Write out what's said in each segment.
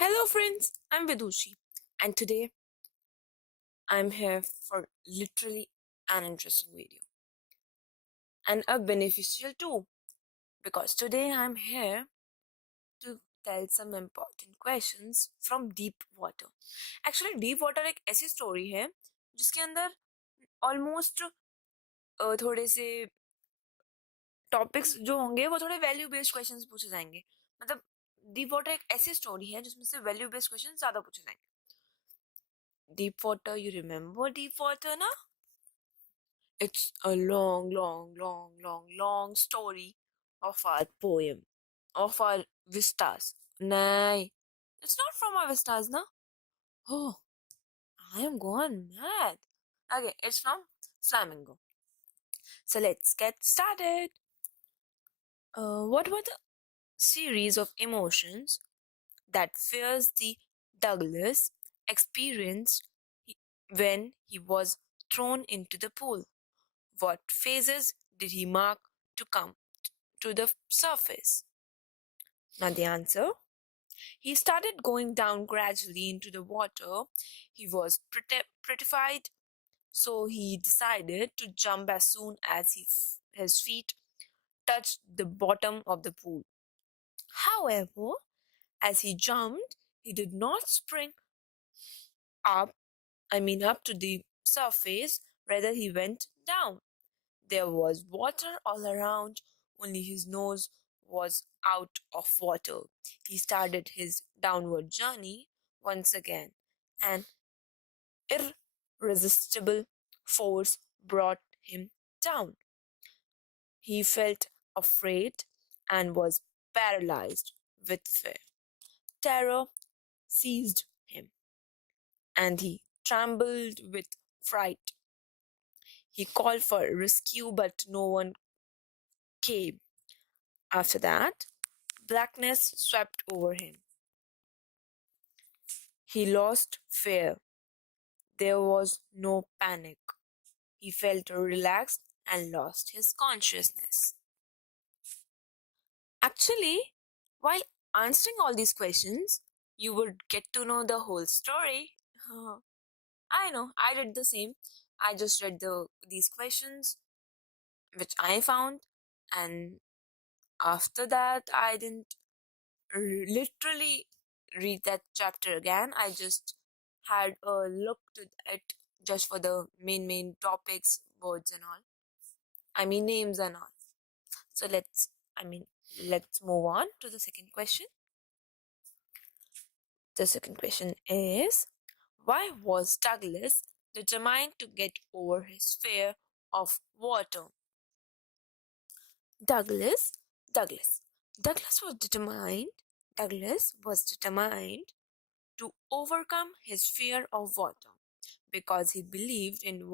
Hello friends, I'm Vidushi and today I'm here for literally an interesting video and a beneficial too because today I'm here to tell some important questions from deep water. Actually deep water एक ऐसी story है जिसके अंदर almost थोड़े से topics जो होंगे वो थोड़े वैल्यू बेस्ड क्वेश्चंस पूछे जाएंगे मतलब डीप वाटर एक ऐसी स्टोरी है जिसमें से वैल्यू बेस्ड क्वेश्चन ज्यादा पूछे जाएंगे. Deep water, you remember deep water ना? It's a long story of our poem, of our vistas. Nay, it's not from our vistas, na? Oh, I am gone mad. Okay, it's from Flamingo. So let's get started. What were the series of emotions that fears the Douglas experienced when he was thrown into the pool? What phases did he mark to come to the surface? Now, the answer: he started going down gradually into the water. He was petrified, so he decided to jump as soon as his feet touched the bottom of the pool. However, as he jumped, he did not spring up, up to the surface, rather, he went down. There was water all around, only his nose was out of water. He started his downward journey once again. An irresistible force brought him down. He felt afraid and was paralyzed with fear. Terror seized him, and he trembled with fright. He called for rescue, but no one came. After that, blackness swept over him. He lost fear. There was no panic. He felt relaxed and lost his consciousness. Actually, while answering all these questions, you would get to know the whole story. I know, I did the same. I just read these questions which I found, and after that I didn't literally read that chapter again. I just had a look to it just for the main topics, words and all. Names and all. So let's move on to the second question. The second question is, why was Douglas determined to get over his fear of water? Douglas Douglas Douglas was determined to overcome his fear of water because he believed in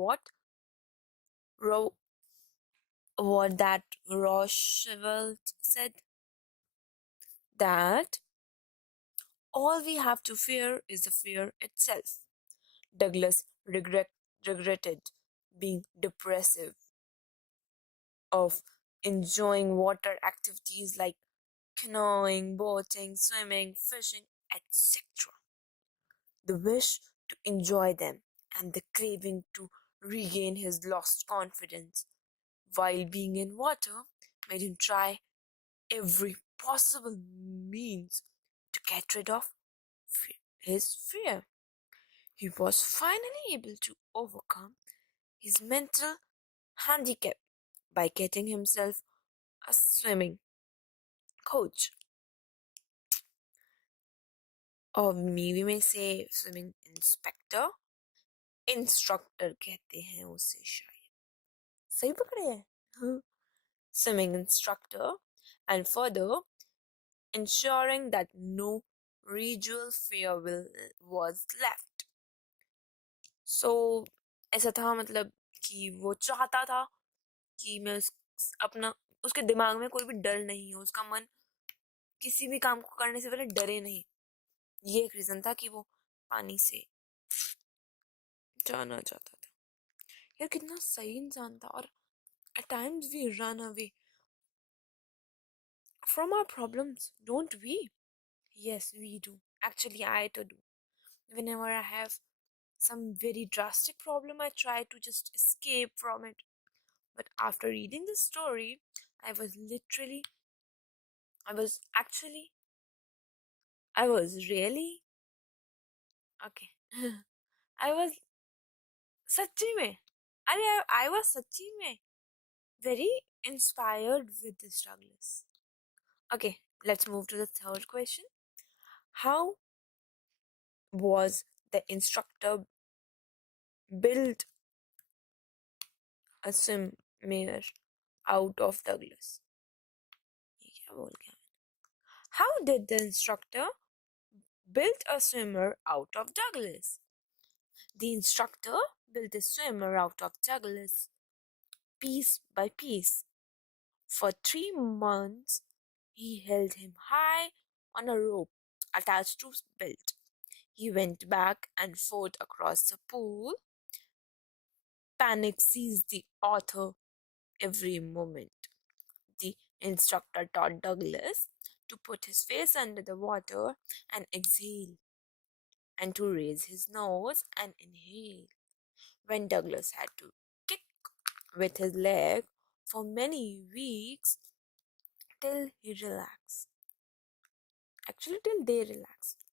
that Roosevelt said, that all we have to fear is the fear itself. Douglas regretted being depressive of enjoying water activities like canoeing, boating, swimming, fishing, etc. The wish to enjoy them and the craving to regain his lost confidence while being in water made him try every possible means to get rid of his fear. He was finally able to overcome his mental handicap by getting himself a swimming coach, or maybe may say swimming instructor कहते हैं उसे शायद. सही पकड़े हैं? Swimming instructor, and further ensuring that no residual fear was left. So ऐसा था मतलब कि वो चाहता था कि मैं उसके दिमाग में कोई भी डर नहीं हो, उसका मन किसी भी काम को करने से पहले डरे नहीं. ये एक रीजन था कि वो पानी से जाना चाहता था. यार कितना सही इंसान था. और at times we run away from our problems, don't we? Yes, we do. Actually, I to do. Whenever I have some very drastic problem, I try to just escape from it. But after reading the story, I was literally, I was actually, I was really, okay. I was सच्ची में अरे I was सच्ची में very inspired with this Douglas. Okay, let's move to the third question. How was the instructor build a swimmer out of Douglas? ये क्या बोल गया? How did the instructor build a swimmer out of Douglas? The instructor built a swimmer out of Douglas piece by piece. For 3 months, he held him high on a rope attached to his belt. He went back and forth across the pool. Panic seized the author every moment. The instructor taught Douglas to put his face under the water and exhale, and to raise his nose and inhale. When Douglas had to kick with his leg for many weeks till he relaxed. Actually, till they relaxed,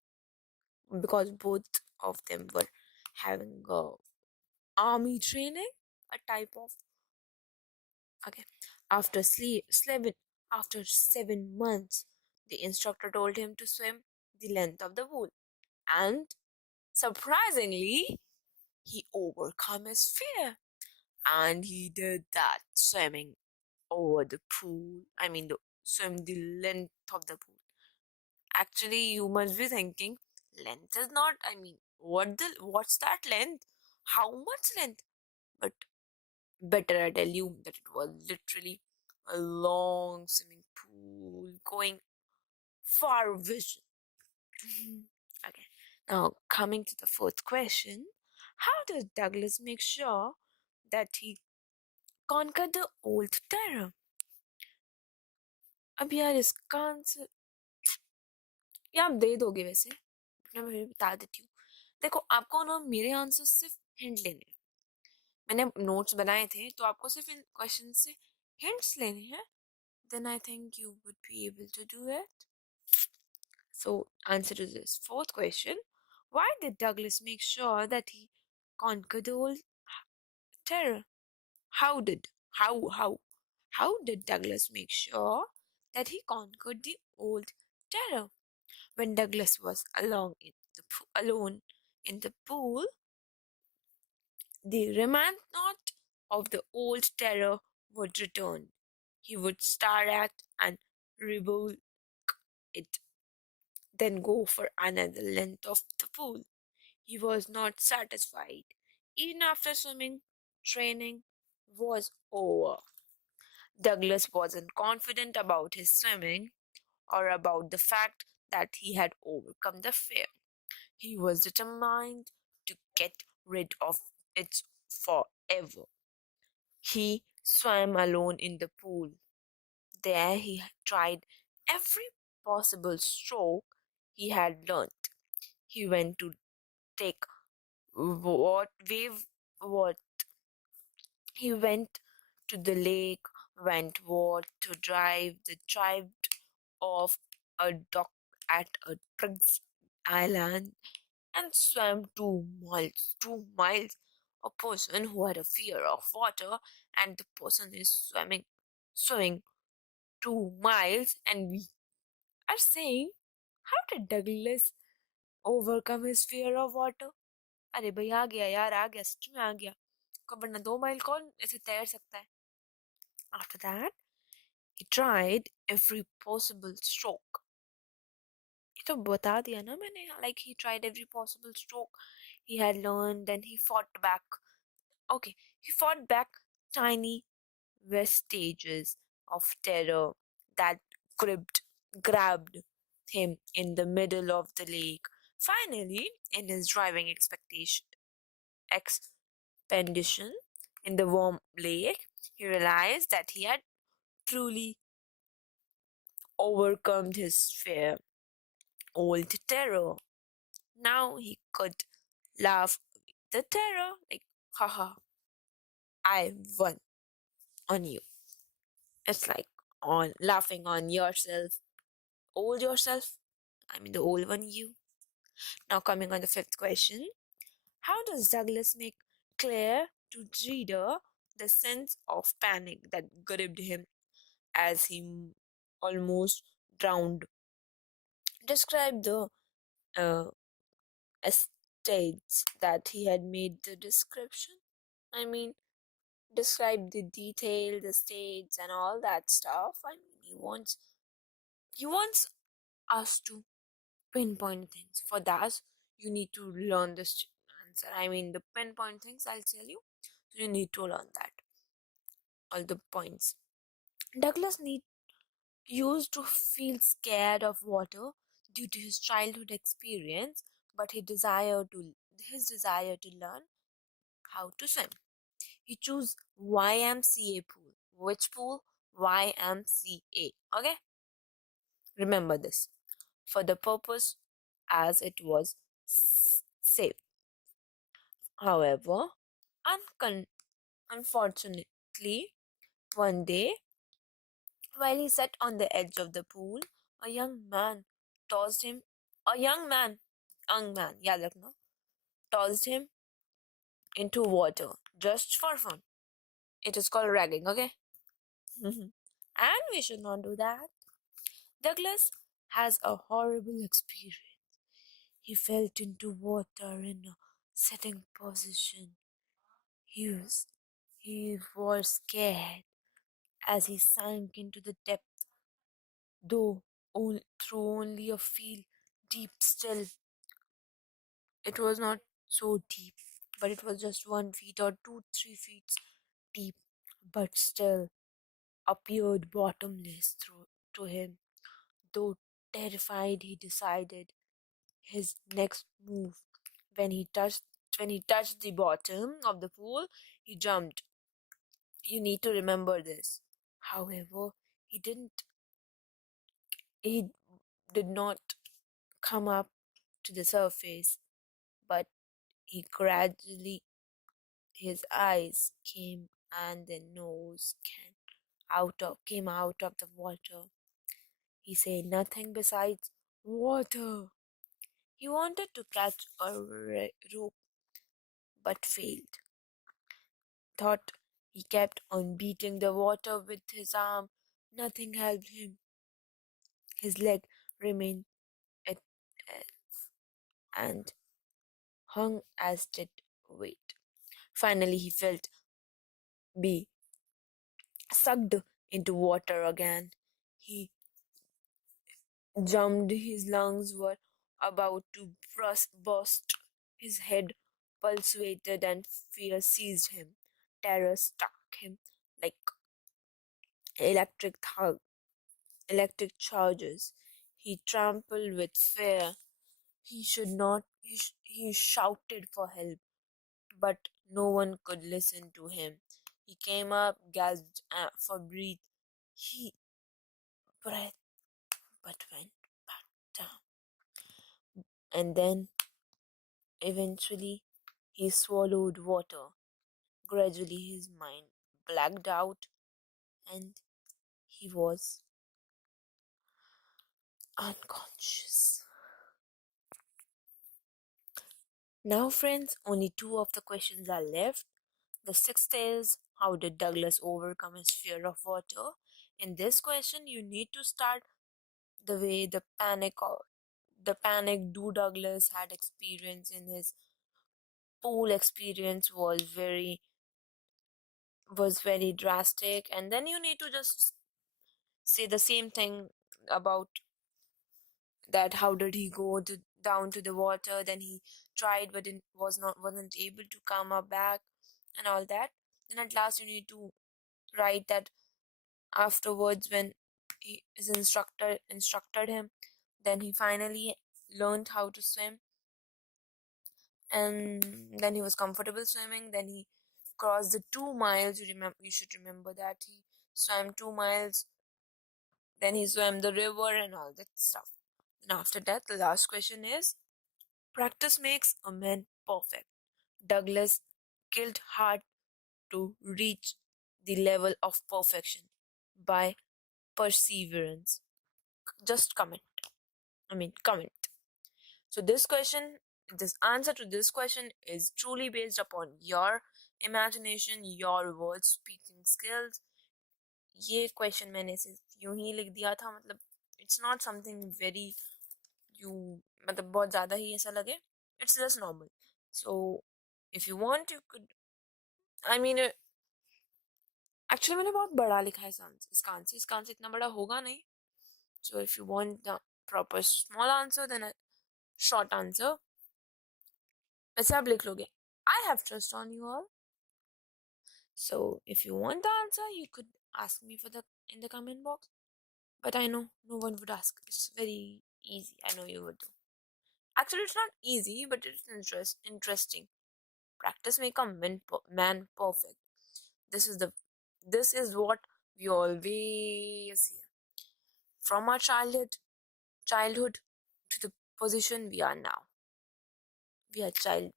because both of them were having army training, a type of. Okay, after after 7 months, the instructor told him to swim the length of the pool, and surprisingly, he overcome his fear, and he did that swimming over the pool. I mean, swim the length of the pool. Actually, you must be thinking, length is not. I mean, what's that length? How much length? But better I tell you that it was literally a long swimming pool going far vision. Okay. Now coming to the fourth question, how does Douglas make sure that he conquered the old terror? अब यार इसका answer ये आप दे दोगे वैसे, मैं बता देती हूँ. देखो, आपको ना मेरे आंसर सिर्फ हिंट लेने हैं. मैंने नोट्स बनाए थे, तो आपको सिर्फ इन क्वेश्चन से हिंट्स लेने हैं. Then I think you would be able to do it. So, answer to this fourth question: why did Douglas make sure that he conquered the old terror? How did how did Douglas make sure that he conquered the old terror? When Douglas was alone in the pool, the remnant of the old terror would return. He would stare at and rebuke it, then go for another length of the pool. He was not satisfied. Even after swimming training was over, Douglas wasn't confident about his swimming or about the fact that he had overcome the fear. He was determined to get rid of it forever. He swam alone in the pool. There he tried every possible stroke he had learnt. He went to take wave what he went to the lake, went what to drive the tribe of a dock at a Triggs island, and swam 2 miles. 2 miles. A person who had a fear of water, and the person is swimming 2 miles, and we are saying, how did Douglas overcome his fear of water? अरे भाई आ गया यार, आ गया, सच में आ गया. वरना 2 mile कौन ऐसे तैर सकता है? After that, he tried every possible stroke. ये तो बता दिया ना मैंने. Like, he tried every possible stroke he had learned. Then he fought back. Okay, he fought back tiny vestiges of terror that grabbed him in the middle of the lake. Finally, in his driving expedition in the warm lake, he realized that he had truly overcome his fear. old terror. Now he could laugh with the terror, like, haha, I won on you. It's like on laughing on yourself, old yourself. I mean, the old one, you. Now, coming on the fifth question. How does Douglas make clear to reader the sense of panic that gripped him as he almost drowned? Describe the uh, estates that he had made the description. I mean, describe the detail, the states, and all that stuff. I mean, he wants us to pinpoint things. For that, you need to learn this answer. I mean, the pinpoint things I'll tell you. So you need to learn that all the points. Douglas need used to feel scared of water due to his childhood experience, but his desire to learn how to swim. He chose YMCA pool. Which pool? YMCA. Okay? Remember this. For the purpose as it was safe. However, unfortunately, one day, while he sat on the edge of the pool, a young man tossed him. A young man, याद रखना, tossed him into water just for fun. It is called ragging, okay? And we should not do that. Douglas has a horrible experience. He fell into water in a sitting position. He was, he was scared as he sank into the depth, though through only a feel deep still. It was not so deep, but it was just 1 feet or 2, 3 feet deep, but still appeared bottomless to him. Though terrified, he decided his next move. When he touched when he touched the bottom of the pool, he jumped. You need to remember this. However, he didn't he did not come up to the surface, but he gradually his eyes came and the nose came out of the water. He said nothing besides water. He wanted to catch a rope but failed. Thought he kept on beating the water with his arm. Nothing helped him. His leg remained at, and hung as did weight. Finally, he felt be sucked into water again. He jumped, his lungs were about to burst. His head pulsated and fear seized him. Terror struck him like electric thug, electric charges. He trampled with fear. He should not. He shouted for help, but no one could listen to him. He came up, gasped for breath. He breathed, but went back down. And then, eventually, he swallowed water. Gradually, his mind blacked out, and he was unconscious. Now, friends, only two of the questions are left. The sixth is, how did Douglas overcome his fear of water? In this question, you need to start the way the panic Douglas had experienced in his pool experience was very drastic, and then you need to just say the same thing about that. How did he go down to the water? Then he tried, but wasn't able to come up back, and all that. Then at last, you need to write that afterwards when his instructor instructed him, then he finally learned how to swim, and then he was comfortable swimming. Then he crossed the 2 miles. You should remember that he swam 2 miles. Then he swam the river and all that stuff. And after that, the last question is, practice makes a man perfect. Douglas killed hard to reach the level of perfection by perseverance. Just comment. Comment. So this answer to this question is truly based upon your imagination, your word speaking skills. ये question मैंने सिर्फ यूं ही लिख दिया था, मतलब it's not something very you, मतलब बहुत ज़्यादा ही ऐसा लगे, it's just normal. So if you want you could, I mean actually मैंने बहुत बड़ा लिखा है इसका आंसर इतना बड़ा होगा नहीं. So if you want the proper small answer then short answer वैसे आप लिख लोगे. I have trust on you all. So if you want the answer, you could ask me for the in the comment box. But I know no one would ask. It's very easy. I know you would do. Actually, it's not easy, but it's interesting. Practice make a man perfect. This is the this is what we always hear from our childhood to the position we are now. We are child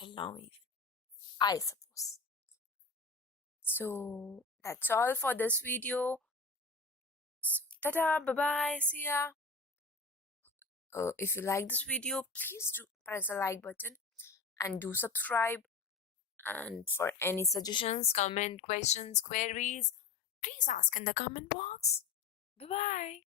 till now even, I suppose. So that's all for this video. So, ta-da, bye-bye, see ya. If you like this video, please do press the like button and do subscribe. And for any suggestions, comment, questions, queries, please ask in the comment box. Bye bye.